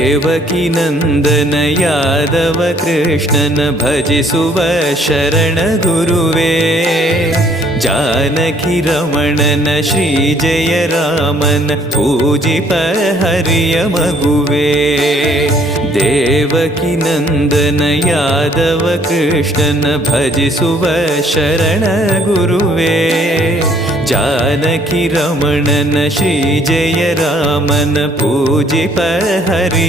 ದೇವಕಿ ನಂದನ ಯಾದವ ಕೃಷ್ಣನ ಭಜಿಸುವ ಶರಣ ಗುರುವೇ. ಜಾನಕಿ ರಮಣನ ಶ್ರೀ ಜಯ ರಾಮನ ಪೂಜಿಪ ಹರಿಯ ಮಗುವೇ. ದೇವಕಿ ನಂದನ ಯಾದವ ಕೃಷ್ಣನ ಭಜಿಸುವ ಶರಣ ಗುರುವೇ. ಜಾನಕಿ ರಮಣನ ಶ್ರೀ ಜಯ ರಾಮನ ಪೂಜಿಪ ಹರಿ